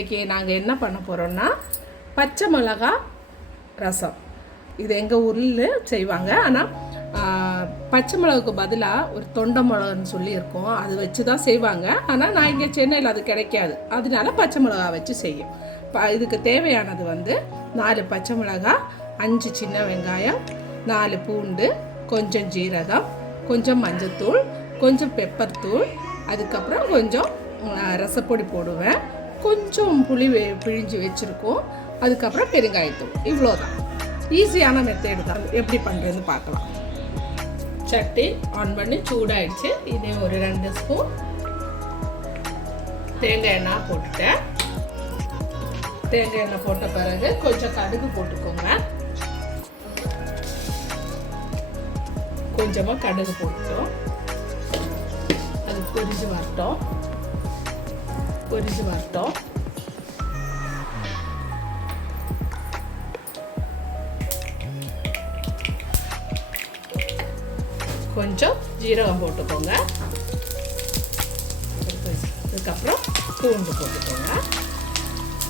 இன்றைக்கி நாங்கள் என்ன பண்ண போகிறோன்னா பச்சை மிளகா ரசம். இது எங்கள் ஊரில் செய்வாங்க. ஆனால் பச்சை மிளகுக்கு பதிலாக ஒரு தொண்டை மிளகுன்னு சொல்லி இருக்கும், அது வச்சு தான் செய்வாங்க. ஆனால் நான் இங்கே சென்னையில் அது கிடைக்காது, அதனால பச்சை மிளகா வச்சு செய்யும். இதுக்கு தேவையானது 4 பச்சை மிளகா, 5 சின்ன வெங்காயம், 4 பூண்டு, கொஞ்சம் ஜீரகம், கொஞ்சம் மஞ்சத்தூள், கொஞ்சம் பெப்பர் தூள், அதுக்கப்புறம் கொஞ்சம் ரசப்பொடி போடுவேன், கொஞ்சம் புளி பிழிஞ்சு வச்சுருக்கோம், அதுக்கப்புறம் பெருங்காயத்தூள். இவ்வளோதான். ஈஸியான மெத்தேடு தான். எப்படி பண்ணுறதுன்னு பார்க்கலாம். சட்டி ஆன் பண்ணி சூடாயிடுச்சு. இதே ஒரு 2 ஸ்பூன் தேங்காய் எண்ணெய் போட்டுட்டேன். தேங்காய் எண்ணெய் போட்ட பிறகு கொஞ்சம் கடுகு போட்டுக்கோங்க. கொஞ்சமாக கடுகு போட்டுட்டோம். அது பொரிஞ்சு வரட்டும். கொஞ்சம் ஜீரகம் போட்டுக்கோங்க. அதுக்கப்புறம் பூண்டு போட்டுக்கோங்க.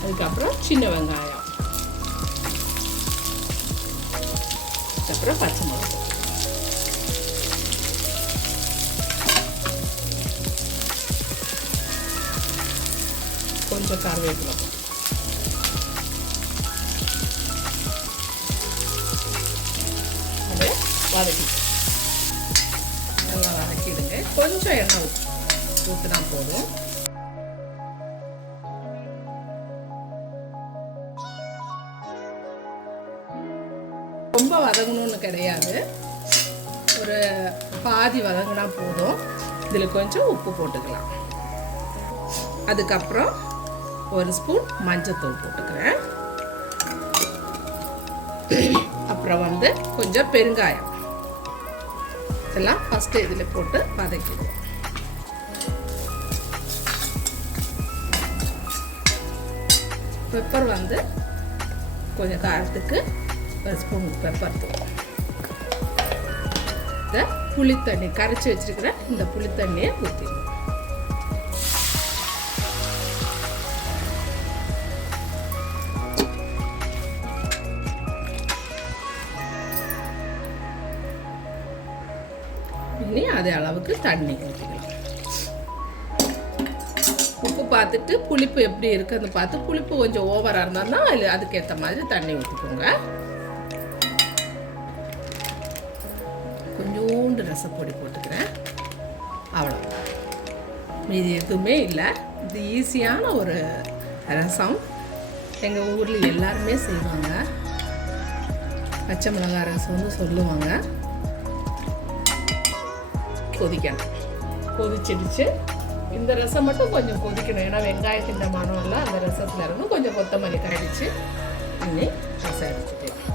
அதுக்கப்புறம் சின்ன வெங்காயம், அதுக்கப்புறம் பச்சை மிளகாய், கொஞ்சம் கருவேப்பிலை, அதை வதக்கி நல்லா வதக்கிடுங்க. கொஞ்சம் எண்ணெய் ஊற்றினா போதும். ரொம்ப வதங்கணும்னு கிடையாது, ஒரு பாதி வதங்கினா போதும். இதில் கொஞ்சம் உப்பு போட்டுக்கலாம். அதுக்கப்புறம் 1 ஸ்பூன் மஞ்சத்தூள் போட்டுக்கிறேன். அப்புறம் கொஞ்சம் பெருங்காயம். இதெல்லாம் ஃபஸ்ட்டு இதில் போட்டு வதக்கிடுவோம். பெப்பர் கொஞ்சம் காரத்துக்கு 1 ஸ்பூன் பெப்பர் தூள். இந்த புளித்தண்ணி கரைச்சி வச்சிருக்கிற இந்த புளித்தண்ணியை ஊற்றிடுவோம். இனி அதே அளவுக்கு தண்ணி ஊற்றிக்கலாம். உப்பு பார்த்துட்டு புளிப்பு எப்படி இருக்குன்னு பார்த்து, புளிப்பு கொஞ்சம் ஓவராக இருந்தால் தான் அதுக்கேற்ற மாதிரி தண்ணி ஊற்றிக்கோங்க. கொஞ்சோண்டு ரசப்பொடி போட்டுக்கிறேன். அவ்வளோ, மீதி எதுவுமே இல்லை. இது ஈஸியான ஒரு ரசம். எங்கள் ஊரில் எல்லாருமே செய்வாங்க. பச்சை மிளகாய் ரசம்னு சொல்லுவாங்க. கொதிக்கணும். கொதிச்சிடுச்சு. இந்த ரசம் மட்டும் கொஞ்சம் கொதிக்கணும், ஏன்னா வெங்காயத்தின் மணம்லாம் அந்த ரசத்தில் இருந்து கொஞ்சம் கொத்தமல்லி கரைச்சி இன்னி ரசம் எடுத்துக்கலாம்.